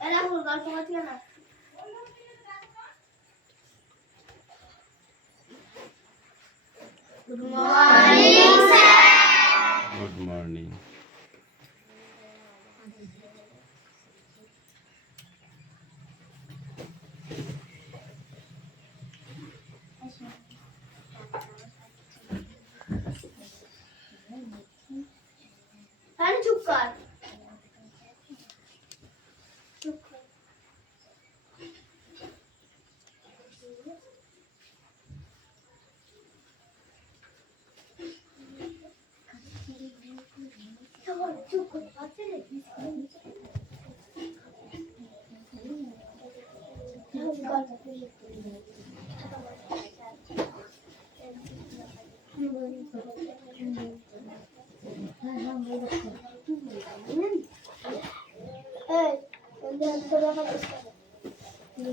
Good morning, sir. Good morning. चुप कर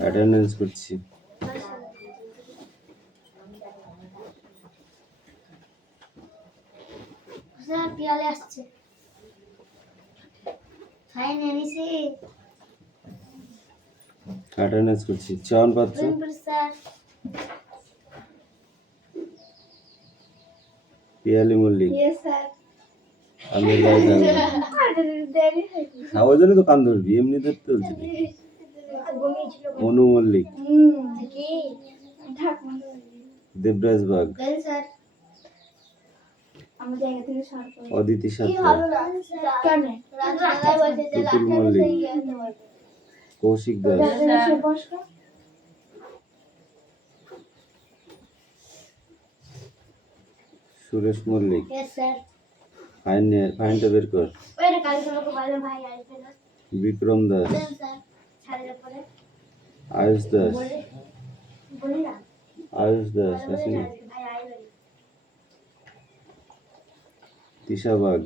attendance করছি। স্যার পিয়ালে আসছে ফাইন এনেছি অ্যাটেন্ডেন্স করছি। Chayan Patra sir Piyali Mallick yes sir আমের গায়ে খাওয়ার জন্য তো কান ধরবি, এমনি ধরতে বলছি না। অনু মল্লিক, দেবরাজ বাগ, অদিতি সাঁতরা, তুতুল মল্লিক, কৌশিক দাস, সুরেশ মল্লিক। ফাইনটা বের কর। বিক্রম দাস, আয়ুষ দাস, আসেনি। তিশা বাগ,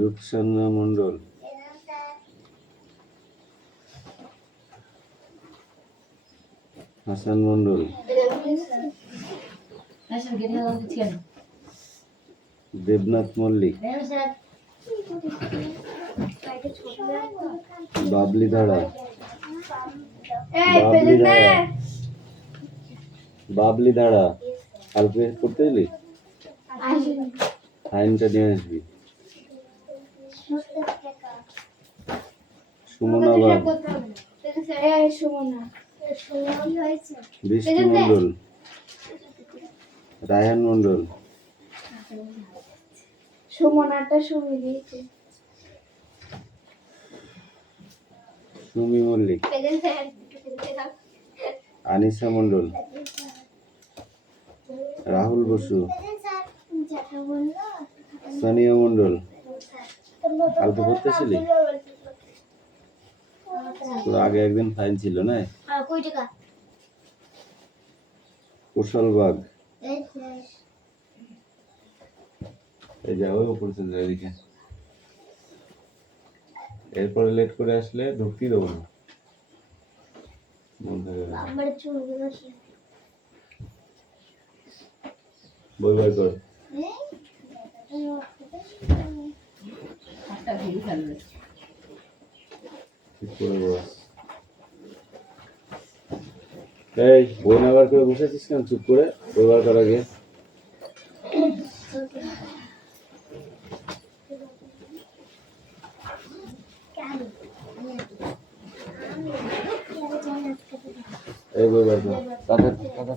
রূপসানা মন্ডল, হাসান মন্ডল, দেবনাথ মল্লিক, বাবলি ধারা, বাবলি ধারা। কালকে করতে এলি, ফাইনটা নিয়ে আসবি। সুমনা বাগ, বৃষ্টি মন্ডল, রায়হান মন্ডল, সুমনাটা সুমি দিয়েছে সুমি মল্লিক, আনিসা মন্ডল, রাহুল বসু, সানিয়া মন্ডল। কালকে পড়তেছিলি? তোর আগে একদিন ফাইন ছিল না? কুশল বাগ, এই যাও উপর চলে যায় এদিকে। এরপরে লেট করে আসলে ঢুকতেই দেবো না। বই বই কর। ঠিক করে বস। এই বই না বার করে বসেছিস কেন চুপ করে? বই বার কর আগে। এই বই বার কর। কথা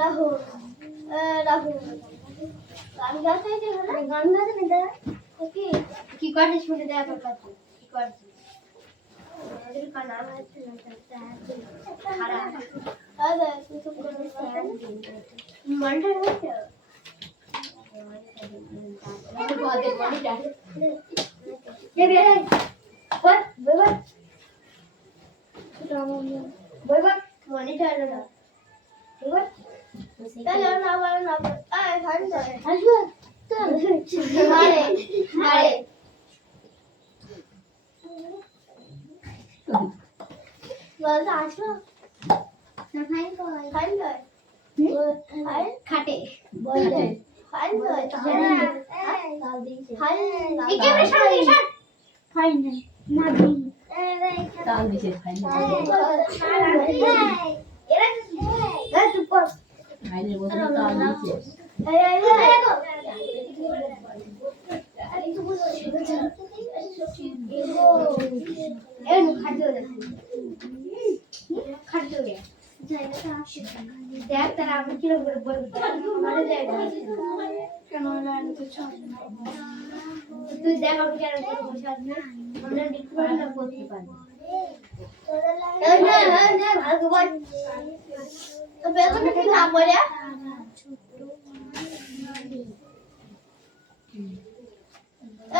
রাহুল রাহুল গান গাতে গান গাতে না দাদা কি কি করতে শুনে দেয়া তোর কাছে কি করছিস এদের का नाम है चलता है हरा अरे तू तो कर मंडल है क्या খাটে ফাইন তাল দিছে ফাইনাল ফাইনাল বলতে তাল দিছে দেখ তারা আমি কিরকম করে বলবো আমাদের জায়গা কেন তুই দেখ আমি কেন করে বসে আছি আমরা ডিপ্লোমা না করতে পারি ভালো বল তো বেগুন কি না বলে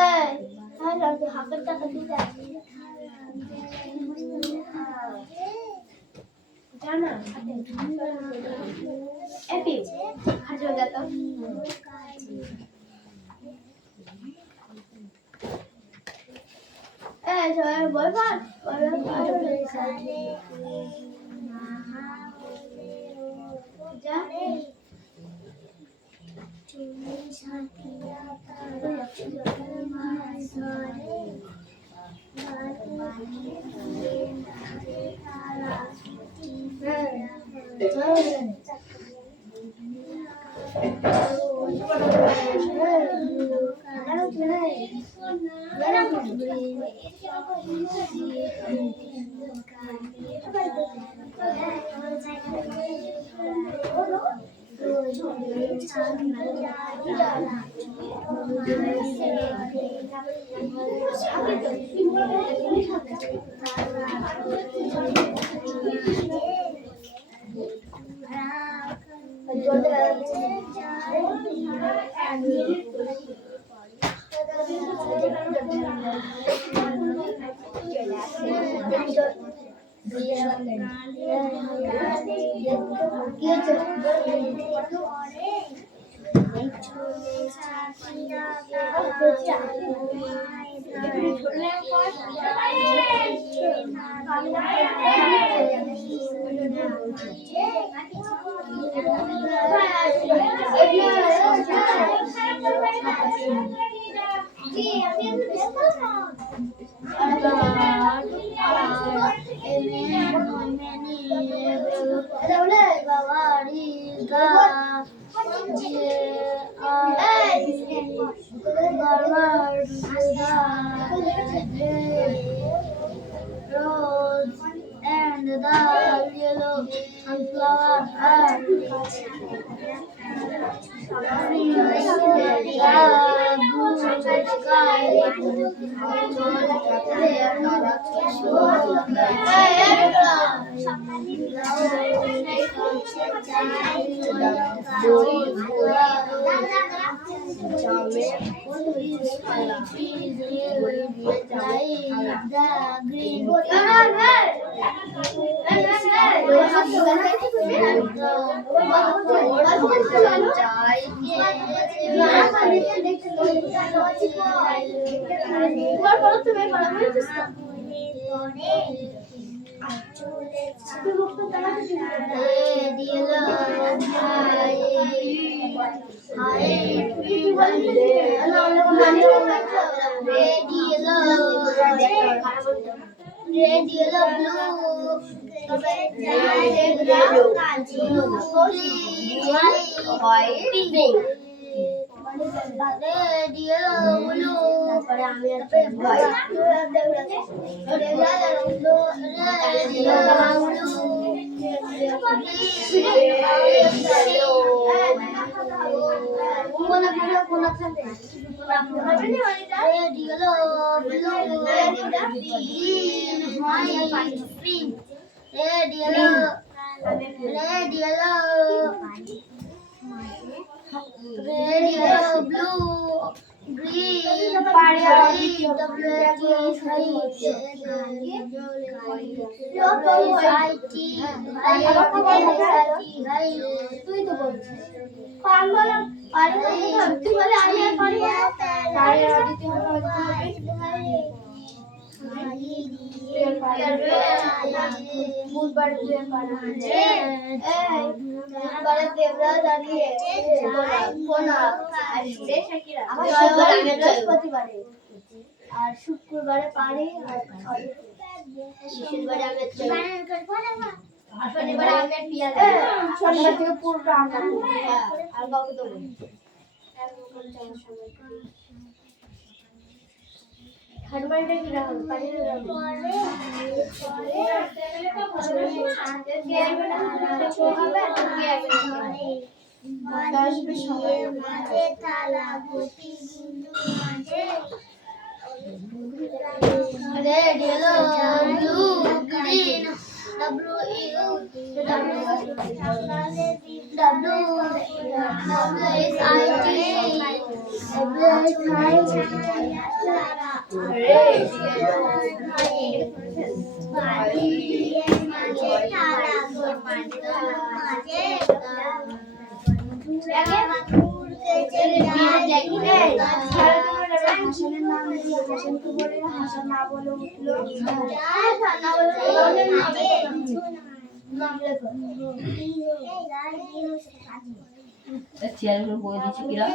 এই তাহলে আমি হাতের টাকা দিয়ে যাচ্ছি জানা এপি খাজো দাও এই সবাই বলবান যা Rose and the yellow sunflower are the blue red, yellow, blue, white, pink. Red, yellow, blue, white. Red, yellow, blue, green, white, pink. Red, yellow, red, yellow, blue, green. তুই তো বলছিস আমি বললাম পারি তুই বলে আমি আর পারি না তারে দিতে হবে বুধবার বৃহস্পতিবারে আর শুক্রবারে পারি শনিবারে শনিবার থেকে পুরোটা আর কাউকে দেবো হনুমানটা কি রাখো পারি মাঝে তালা গতি মাঝে red yellow blue green চেয়ারের উপর বই দিচ্ছি কিরা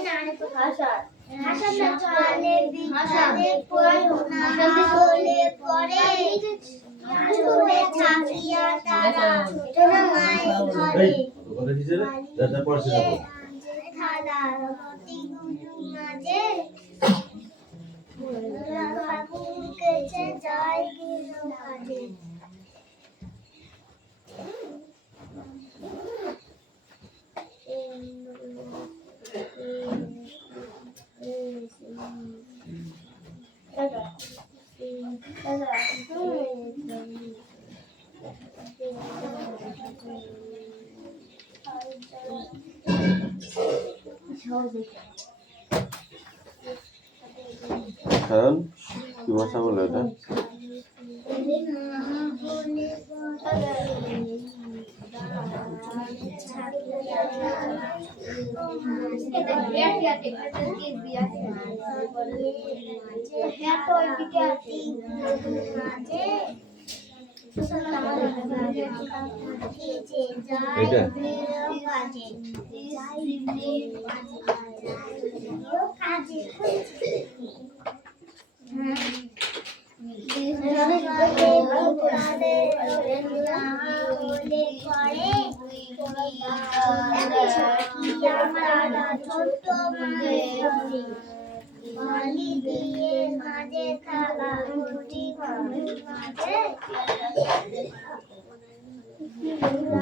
কারণ কি ভাষা বলে এটা এটা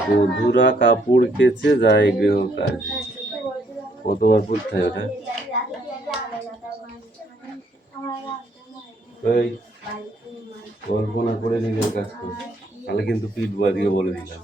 বধুরা কাপড় কেচে যায় গৃহ কাজ কতবার পড়তে হয় ওটা এই কল্পনা করে নিজের কাজ কর তাহলে কিন্তু পিঠ বাঁধিয়ে বলে দিলাম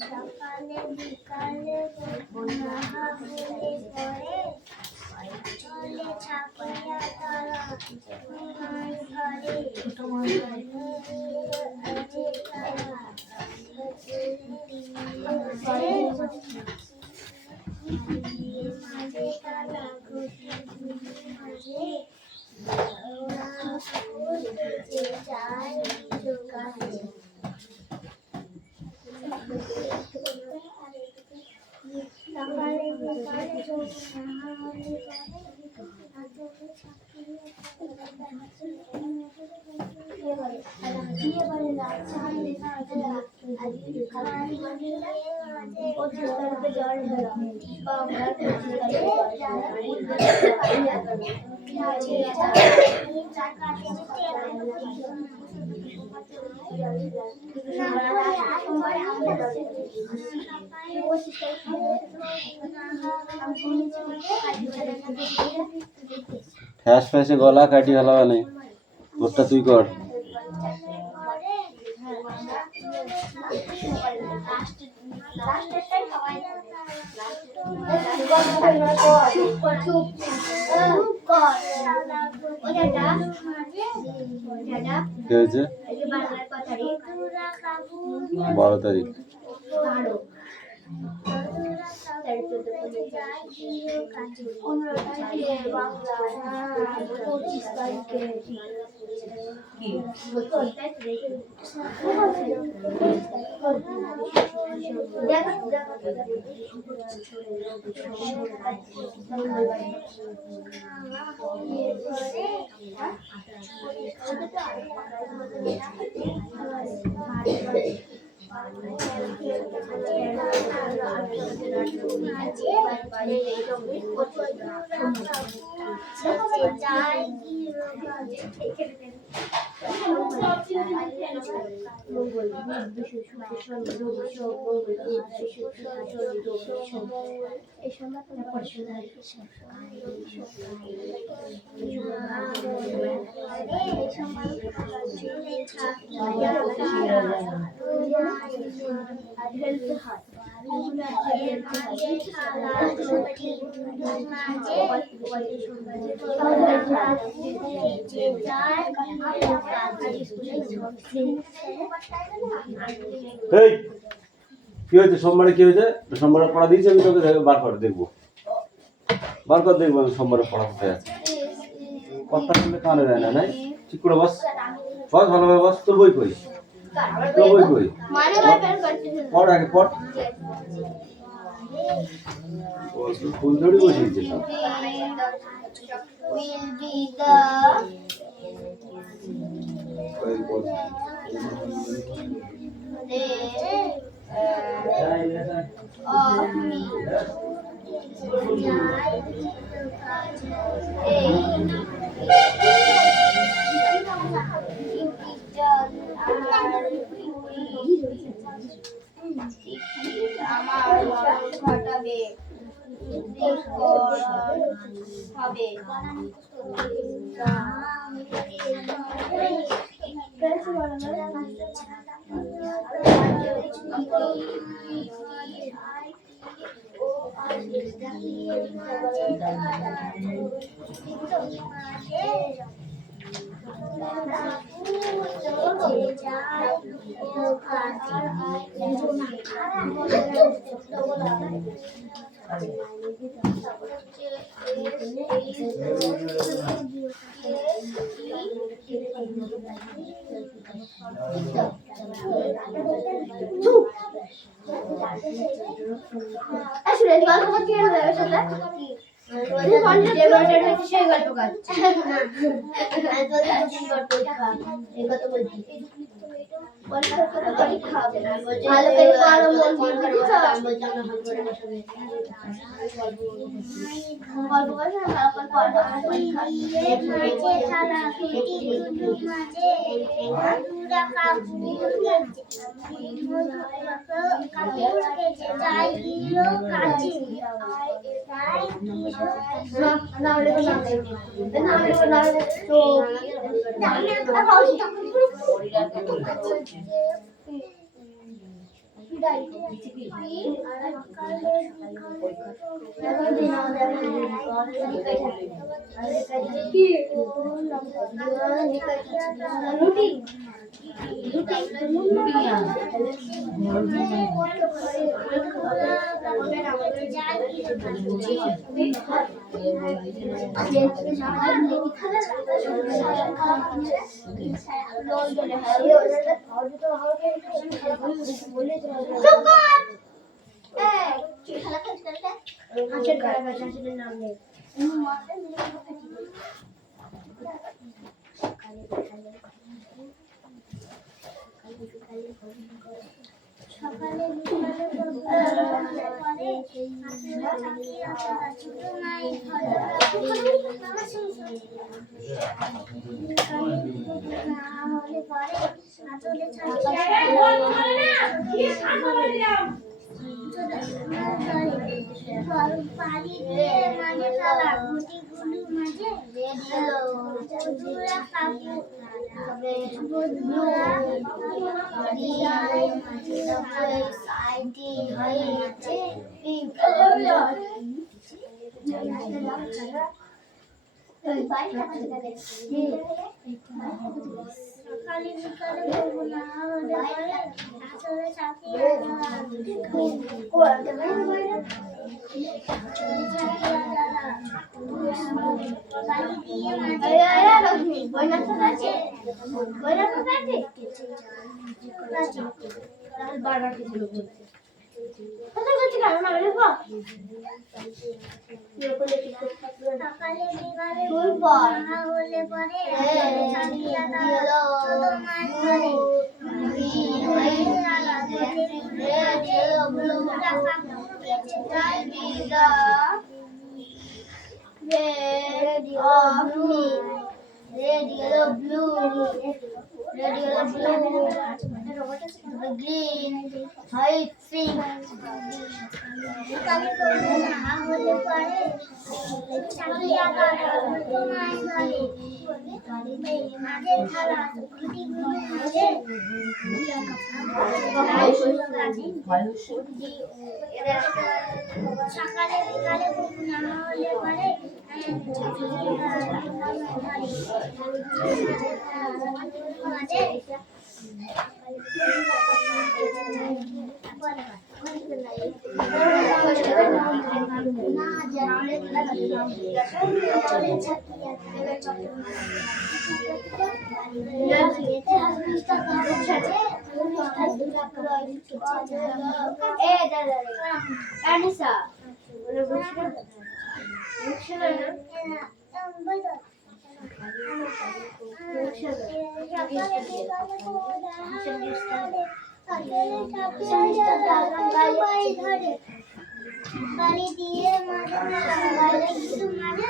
সকালে বিকালে চলে ছাপিয়া তারা ঠ্যাস ফ্যাসে গলা কাটি হলাবা নেই, তোরটা তুই কর। কি হয়েছে? 12 তারিখ। এই কি হয়েছে? সোমবারে কি হয়েছে? সোমবারে পড়া দিয়েছি আমি, তোকে বার করে দেখবো, বার করে দেখবো আমি সোমবারে পড়া কোথায় আছে। কথা শুনলে কানে দেয় না, নাই? ঠিক করে বস, বস ভালোভাবে বস। তোর বই কই? তোর বই কই? পড় আগে পড়। ফুল ধরে বসিয়েছে সব। Will be the of me. আমার ঘটাবে হবে। খেলা খেলতে হাঁসের খেলা খেলতে হাঁসের নাম নেই সকালে পানি দিয়ে মাঝে তালা গুটিগুলো মাঝে সকালে বিকালে করবো না হলে আসলে চাকরি সকালে বিকালে হলে পরে red, yellow, blue, red, yellow, blue, green, white, pink. সকালে করবো না হলে পরে চাকরি আঁকা তোমায় ধরে মাঝের থালা গুটিগুলো মাঝে সকালে বিকালে করবো না হলে পরে মাঝে বাড়ি দিয়ে মাঝে বাইরে কিছু মাঝে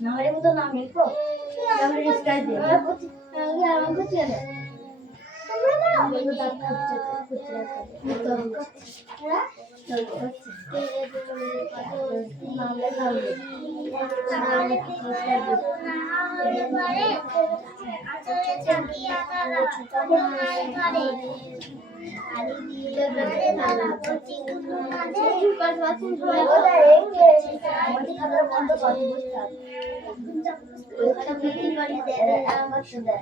নামের মতো নাম লিখো নামের স্টাইল দিয়ে আমার করতে গেলে তোমরা না আমি তো দাঁত করতে নাম লেখা হবে আসলে চাকরি আতারা তোমায় ধরে আলি দিয়ে ধরে তারা প্রতিগুলো মাঝে সুপার বাসন ধরে ওদারেঙ্গে আমাদের খাবার বন্ধ করে বসতাম ওখানে বিক্রি করে দেয় আমার সাথে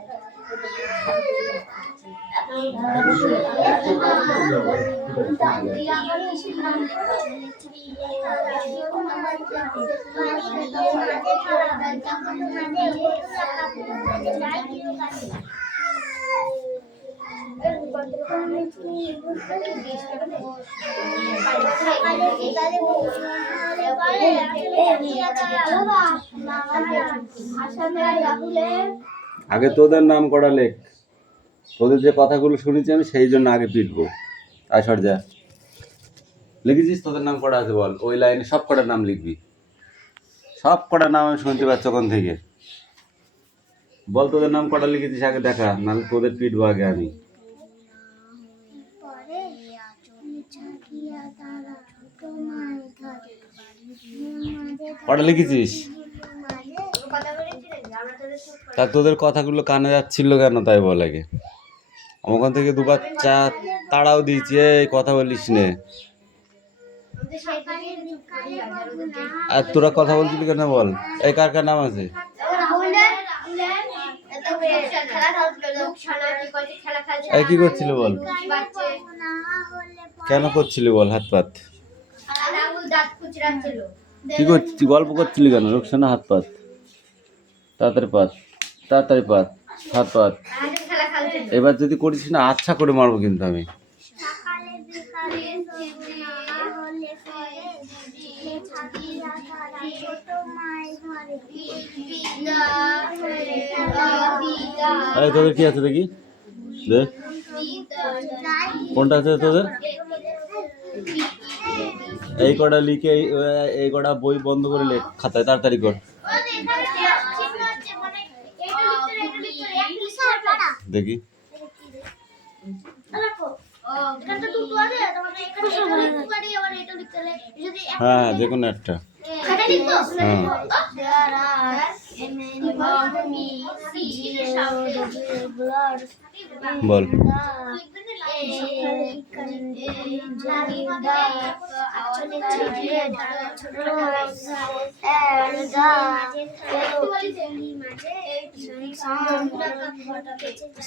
আগে তোদের নাম করা লেখ, তোদের যে কথাগুলো শুনেছি আমি সেই জন্য আগে পিটবো। আসর যা লিখেছিস, তোদের নাম করা আছে বল, ওই লাইনে সব কটার নাম লিখবি, সব কটার নাম আমি শুনতে পাচ্ছি ওখান থেকে। বল তোদের নাম কটা লিখেছিস আগে দেখা, নাহলে তোদের পিটবো আগে আমি। কটা লিখেছিস? কথা বলেছিলেন যে আমরা তোদের শুট তা তোদের কথাগুলো কানে যাচ্ছিল কেন তাই বল আগে। ওখান থেকে দুবার তাড়াও দিয়েছি, এই কথা বলিস নে। আমাদের সেই থেকে চুপ করে আছে আর ওদের আর তোরা কথা বলছিলি কেন বল? এই কার কার নাম আছে? এই কি করছিল বল? কেন করছিলি বল? হাত পাত কি করছিস? গল্প করছিলি কেন? রুকসানা হাত পাত, তাড়াতাড়ি পাত, তাড়াতাড়ি পাত, হাত পাত। এবার যদি করিস না আচ্ছা করে মারবো কিন্তু আমি। এই তোদের কি আছে দেখি, দেখ কোনটা আছে তোদের। এই কটা লিখে এই কটা বই বন্ধ করে লেখ খাতায়, তাড়াতাড়ি কর দেখি। হ্যাঁ যে কোনো একটা। হ্যাঁ বল।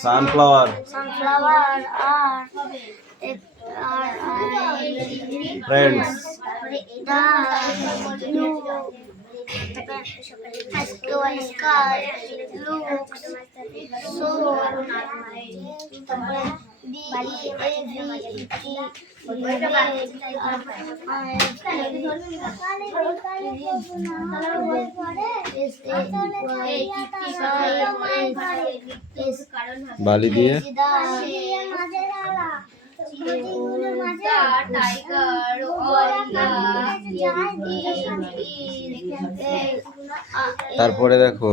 সানফ্লাওয়ার ফ্রেন্ডস বালি দিয়ে তারপরে দেখো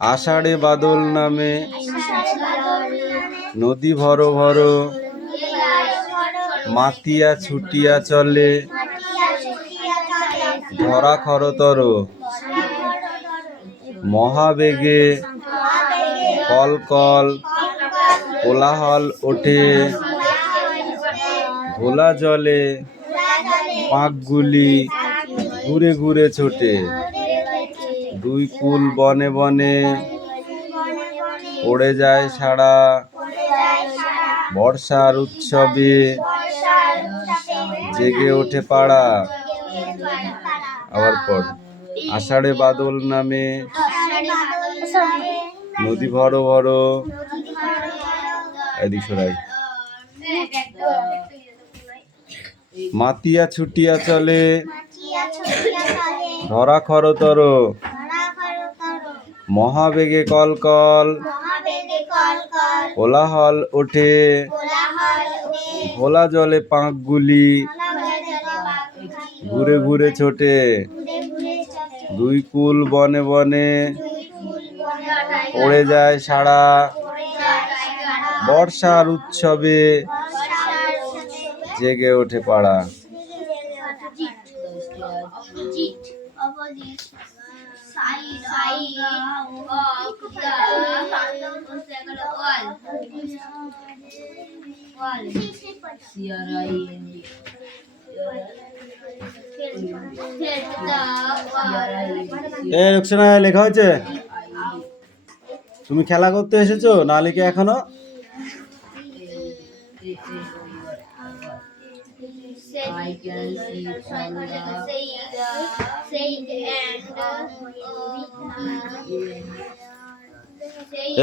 আষাঢ়ে বাদল নামে নদী ভর ভর মাতিয়া ছুটিয়া চলে ধরা খরতর মহাবেগে কল কল কোলাহল ওঠে ঘোলা জলে পাঁকগুলি ঘুরে ঘুরে ছোটে দুই কুল বনে বনে পড়ে যায় সারা বর্ষার উৎসবে জেগে ওঠে পাড়া। আবার পর আষাঢ়ে বাদল নামে নদী ভর ভর এদিক সরাই মাতিয়া ছুটিয়া চলে ধরা খরতর মহাবেগে কল কল কোলাহল ওঠে ঘোলা জলে পাঁকগুলি ঘুরে ঘুরে ছোটে দুই কুল বনে বনে পড়ে যায় সারা বর্ষার উৎসবে জেগে ওঠে পাড়া। এ রুকসানা লেখা হয়েছে? তুমি খেলা করতে এসেছো না লিখে এখনো?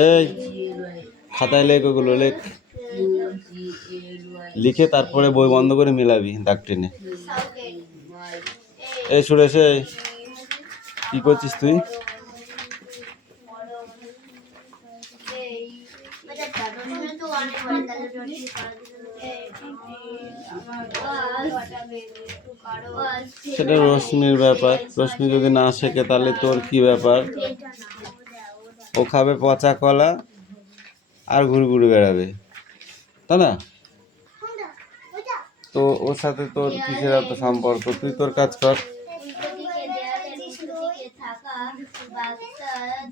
এই খাতায় লেখ, ওগুলো লেখ, লিখে তারপরে বই বন্ধ করে মেলাবি দাগ টেনে। এই সুরেশ কি করছিস তুই? সেটা রশ্মির ব্যাপার। রশ্মি যদি না শেখে তাহলে তোর কি ব্যাপার? ও খাবে পচা কলা আর ঘুরে ঘুরে বেড়াবে, তাই না? তো ওর সাথে তোর কিসের এত সম্পর্ক? তুই তোর কাজ কর। উল্টো দিকে দেয়ালের উল্টো দিকে থাকা বাক্সটা